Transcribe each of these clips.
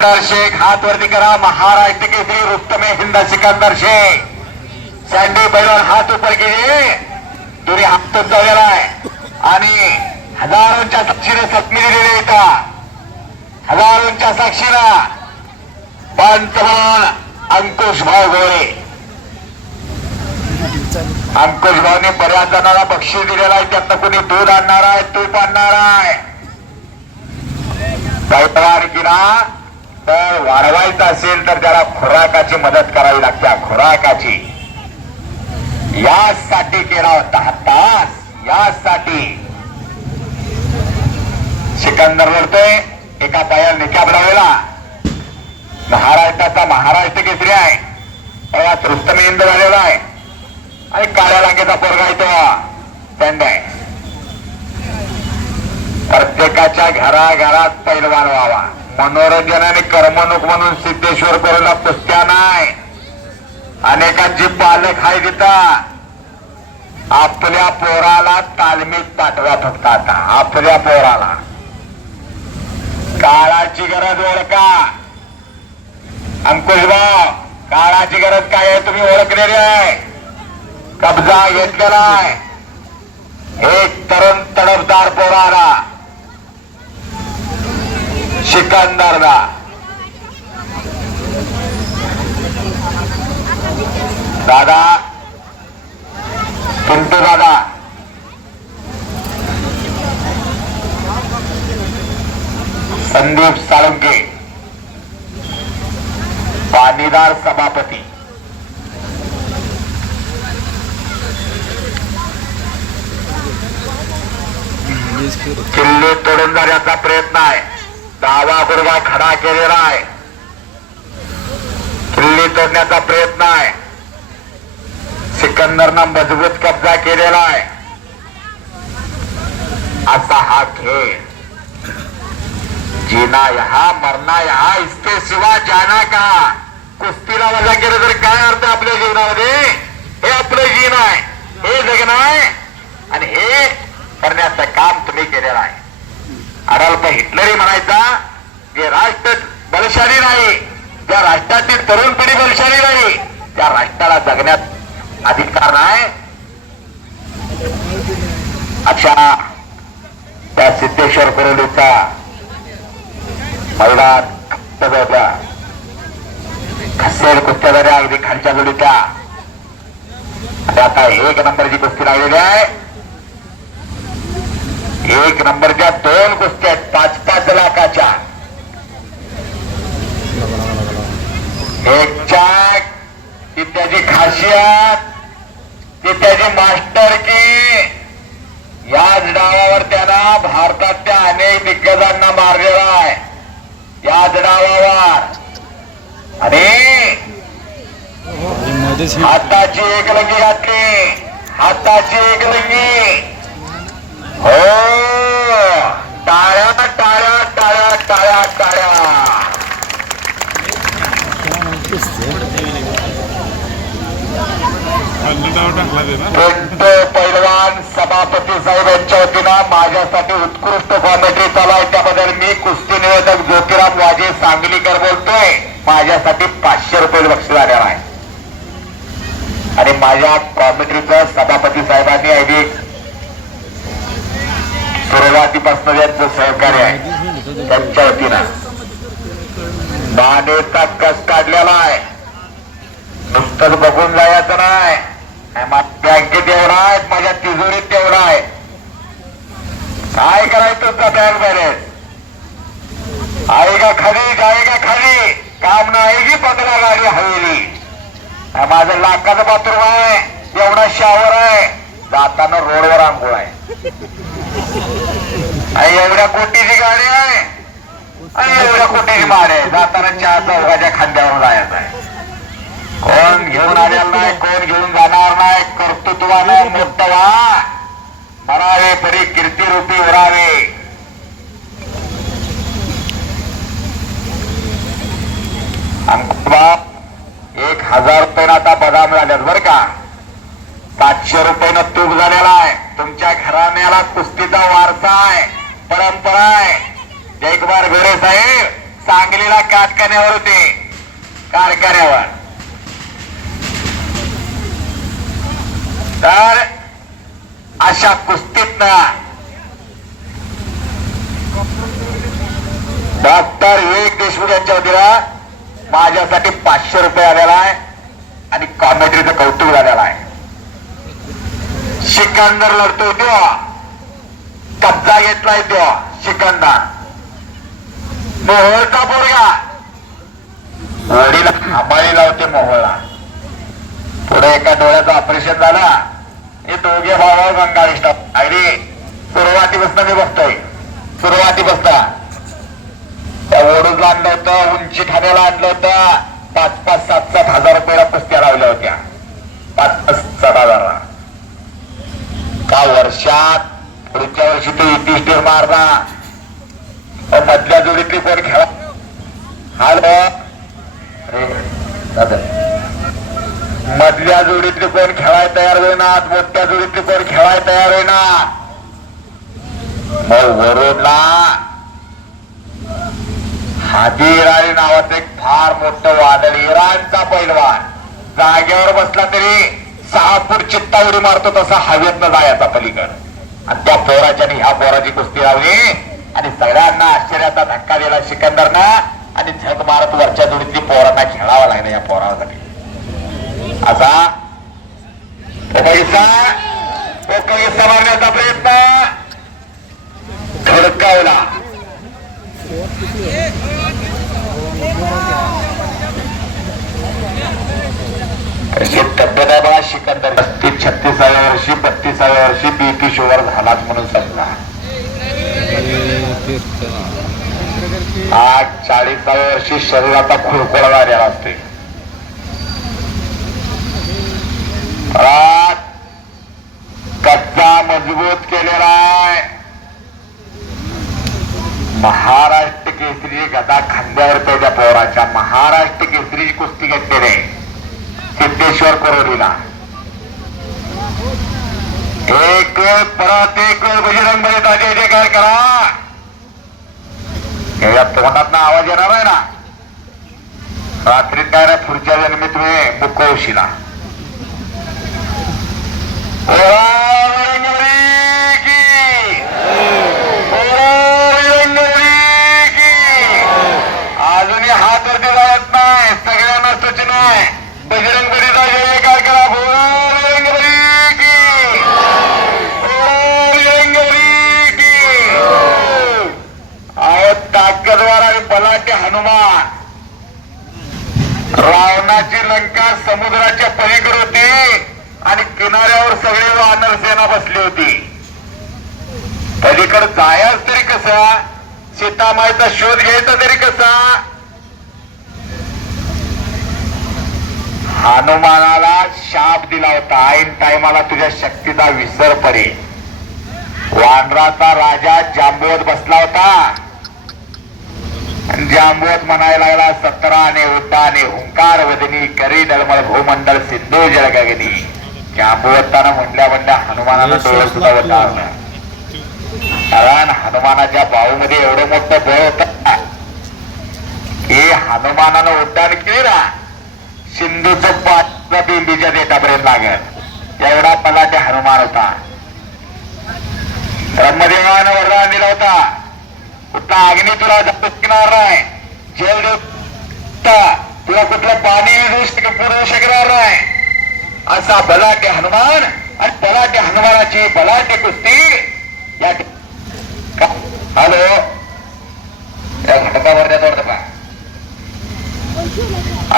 शेख हात वरती करा महाराष्ट्र केसरी रुस्तमे हिंद सिकंदर शेख. सँडी बैलवान हात उपर केली. दुरी हात तुमचा आणि हजारोंच्या साक्षीने जखमी दिलेली होता हजारोंच्या साक्षीनं. पंचमान अंकुश भाऊ गोळे अंकुश भाऊने बऱ्याच जणांना बक्षीस दिलेलं आहे. त्यातनं कुणी दूध आणणार आहे तूप आणणार आहे. गिरा. तर वाढवायचं असेल तर त्याला खुराकाची मदत करावी लागते. खुराकाची. यासाठी केला होता तास. यासाठी सिकंदर लढतोय एका पायाला निकाब लावलेला. महाराष्ट्राचा महाराष्ट्र केसरी आहे. त्यात तृप्त इंद झालेला आहे. आणि काळ्या लांगेचा पोरगा आहे तो. आहे. प्रत्येकाच्या घराघरात पैलवान व्हावा. मनोरंजन आणि करमणूक म्हणून सिद्धेश्वर करूला कुस्त्या नाही. अनेकांची पालक हाय तिथं. आपल्या पोराला तालमीत पाठवा फक्त आता. आपल्या पोराला. काळाची गरज ओळखा. अंकुशभाव काळाची गरज काय आहे? तुम्ही ओळखलेली आहे. कब्जा घेतलेला आहे. एक तरुण तडफदार पोराला. सिकंदरला दादा. पिंटू दादा. संदीप साळुंके. पाणीदार सभापती. किल्ले तोडून जाण्याचा प्रयत्न आहे. डावा गुडगा खडा केलेला आहे. किल्ली तोडण्याचा प्रयत्न आहे. सिकंदरनं मजबूत कब्जा केलेला आहे. असा हा खेळ. जीना यहा मरना यहा इसके शिवा जाना का कुस्तीला वजा केलं तर काय अर्थ आपल्या जीवनामध्ये? हे आपलं जीवन आहे. हे जगणं आहे. आणि हे करण्याचं काम तुम्ही केलेलं आहे. अडल्प हिटलरही म्हणायचा जे राष्ट्र बलशाली नाही त्या राष्ट्रातील तरुण पिढी बलशाली नाही त्या राष्ट्राला जगण्यात अधिकार नाही. अशा त्या सिद्धेश्वर कुरलीचा मल्हार खप्पा खसेल कुस्त्यादाऱ्या अगदी खालच्या जोडीचा आणि आता एक नंबरची कुस्ती लागलेली आहे. एक नंबरच्या दोन कुस्त्या आहेत पाच पाच लाखाच्या. एक चाक ती त्याची खासियत ती त्याची मास्टर की. याच डावावर त्यानं भारतातल्या अनेक दिग्गजांना मारलेला आहे. याच डावावर. आणि हाताची एक लगी घातली. हाताची एक लगी. हो! टाळ्या टाळ्या टाळ्या टाळ्या टाळ्या पैलवान सभापती साहेब यांच्या वतीनं माझ्यासाठी उत्कृष्ट कॉमेंट्री चालू आहे. त्याबद्दल मी कुस्ती निवेदक ज्योतिराम वाजे सांगलीकर बोलतोय. माझ्यासाठी पाचशे रुपये बक्षीस आलेला आहे. आणि माझ्या कॉमेंट्रीचं सभापती साहेबांनी अगदी सुरुवातीपासून त्यांचं सहकार्य आहे. त्यांच्या वतीनं. बाने कस काढलेला आहे. नुसतंच बघून जायचं नाही. बँकेत एवढा आहे माझ्या तिजोरीत तेवढा आहे. काय करायचं तुमचा बँक बॅलन्स आई का खाली जाय का खाली. काम नाही की बंगला गाडी हवेली. माझं लाखाचं बाथरूम आहे एवढा शावर आहे. जाताना रोडवर आंघोळ आहे. एवढ्या कोटीची गाडी आहे. आणि एवढ्या कोटीची मार. आहे जाताना चार चौघाच्या खांद्यावर जायचं आहे. कोण घेऊन आलेला नाही कोण घेऊन जाणार नाही कर्तृत्वानं मोठ व्हा मरावे तरी कीर्तिरूपी उरावे. बाप एक हजार रुपये आता बदाम झाल्यात बर का. सातशे रुपयानं तूप झालेला आहे. तुमच्या घराण्याला कुस्तीचा वारसा आहे. परंपरा आहे. एक बार साहेब सांगलीला कारखान्यावर होते. कारखान्यावर तर अशा कुस्तीत डॉक्टर विवेक देशमुख यांच्या वतीला माझ्यासाठी पाचशे रुपये आलेला आहे आणि कॉमेंट्रीचं कौतुक झालेलं आहे. सिकंदर लढतो तो मुद्दा घेतलाय तो सिकंदर. मोहोळचा पोरगा. वडील लावते मोहोळला पुढे एका डोळ्याचं ऑपरेशन झाला. हे दोघे भावा गंगाविष्ट अगदी सुरुवातीपासून मी बघतोय. सुरुवातीपासून. त्या ओढूला आणलं होतं उंची ठाण्याला आणलं होतं. पाच पाच सात सात हजार रुपयाला कुस्त्या लावल्या होत्या. पाच पाच सात हजार का वर्षात पुढच्या वर्षी तो युधिष्ठिर मारला मधल्या जोडीतली कोण खेळा हॅलो? मधल्या जोडीतली कोण खेळाय तयार होईनात मोठ्या जोडीतली कोण खेळाय तयार होईना. मग वरुणला हादी इराणी नावाचं एक फार मोठं वादळ इराणचा पैलवान. जागेवर बसला तरी सहा फूट चित्ता उडी मारतो तसा हवेतनं जायचा पलीकडे. आणि त्या पोराच्याने ह्या पोराची कुस्ती लावली. आणि सगळ्यांना आश्चर्याचा धक्का दिला सिकंदरना. आणि झक मारत वरच्या जोडीतली पोरांना खेळावं लागलं या पोरासाठी. असा तो पैसा तो पैसा मारण्याचा प्रयत्न धडकावला अशी तब्येत आहे बघा सिकंदर पस्तीस छत्तीसाव्या वर्षी बत्तीसाव्या वर्षी बीपी शुगर झालाच म्हणून समजा आज चाळीसाव्या वर्षी शरीराचा खुळखुळा झालेला असते कच्चा मजबूत केलेला आहे. महाराष्ट्र केसरी गदा खांद्यावर त्याच्या पोराच्या महाराष्ट्र केसरी कुस्ती घेतलेले सिद्धेश्वर करोलीला. एक वेळ परत एक वेळ बजरंगमध्ये ताजे जयकार करा. याच्या तोंडात आवाज येणार आहे ना रात्रीत काय ना पुढच्या जन्मी तुम्ही मुकवशीला अजूनही हात वरती जात नाही सगळ्यांना सूचना आहे बजरंग बलीचा जय काय करा बोल बजरंग की बोल बजरंग की अहो ताकदवार आणि बलाढ्य हनुमान रावणाची लंका समुद्राच्या पलीकडे होती आणि किनाऱ्यावर सगळे वानर सेना बसली होती. पलीकडे जायच तरी कसा? सीतामाईचा शोध घ्यायचा तरी कसा? हनुमानाला शाप दिला होता. ऐन टायमाला तुझ्या शक्तीचा विसर पडे वानराचा राजा जांबवत बसला होता. जांबवत म्हणायला लागला सतराने उद्दाने हुंकार वदनी करी दळमळ भूमंडळ सिंधू जळगगनी. जांबवताना म्हणल्या म्हणल्या हनुमानानं डोळं सुद्धा वटारलं कारण हनुमानाच्या बाहूमध्ये एवढं मोठं बळ होत. की हनुमानानं उड्डाण केलं ना सिंधूचं पाच बिंबीच्या देटापर्यंत लागत एवढा पलाटे हनुमान होता. ब्रह्मदेवानं वरदान दिला होता. कुठला अग्नी तुला जपणार नाही. जेल तुला कुठलं पाणी पुरवू शकणार नाही. असा बलाढ्य हनुमान आणि बलाढ्य हनुमानाची बलाढ्य कुस्ती या हॅलो? या घटकावर द्या थोडं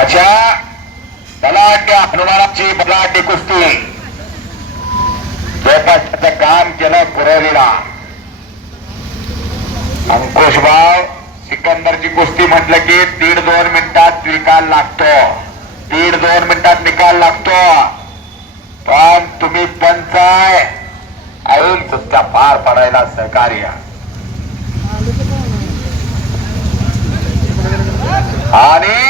अच्छा. बलाढ्य हनुमानाची बलाढ्य कुस्ती. जवळपास काम केलं पुरवलेला अंकुश भाव सिकंदरची कुस्ती म्हटलं की दीड दोन मिनिटात निकाल लागतो. दीड दोन मिनिटात निकाल लागतो. पण तुम्ही पंच आहे. ऐन तुमच्या पार पडायला सहकार्य. आणि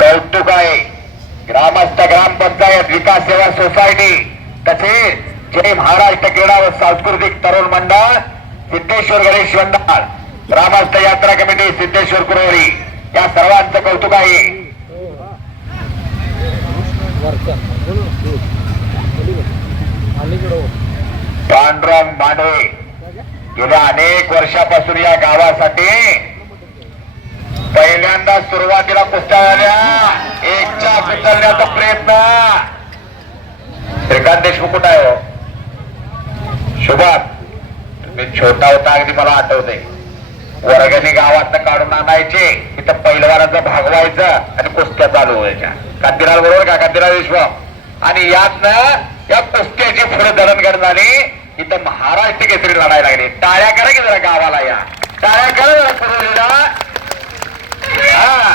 कौतुक आहे ग्रामस्थ ग्रामपंचायत विकास सेवा सोसायटी तसेच जय महाराष्ट्र क्रीडा व सांस्कृतिक तरुण मंडळ सिद्धेश्वर गणेश मंडळ. ग्रामस्थ यात्रा कमिटी सिद्धेश्वर कुरोरी या सर्वांचं कौतुक आहे. पांडुरंग मांडवे गेल्या अनेक वर्षापासून या गावासाठी पहिल्यांदा सुरुवातीला कुस्त्या एकच्या उचलण्याचा प्रयत्न. श्रीकांत देशमुख कुठं आहे हो? शुभात मी छोटा होता अगदी मला आठवतंय. वर्गणी गावात काढून आणायचे इथं पहिलवानाचं भागवायचं आणि कुस्त्या चालू व्हायच्या. कांतीलाल बरोबर का कांतीलाल देशमुख आणि यातनं या कुस्त्याची पुढे दळणघडण झाली इथं महाराष्ट्र केसरी लढायला लागली. टाळ्या करा की जरा गावाला या. टाळ्या करा जरा कुरोलीला हा.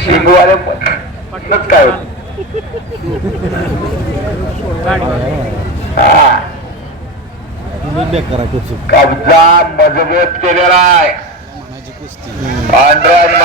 शिंगवाले काय होत? हा. कब्जा मजबूत केलेला आहे. म्हणायची कुस्ती. पांडुरंग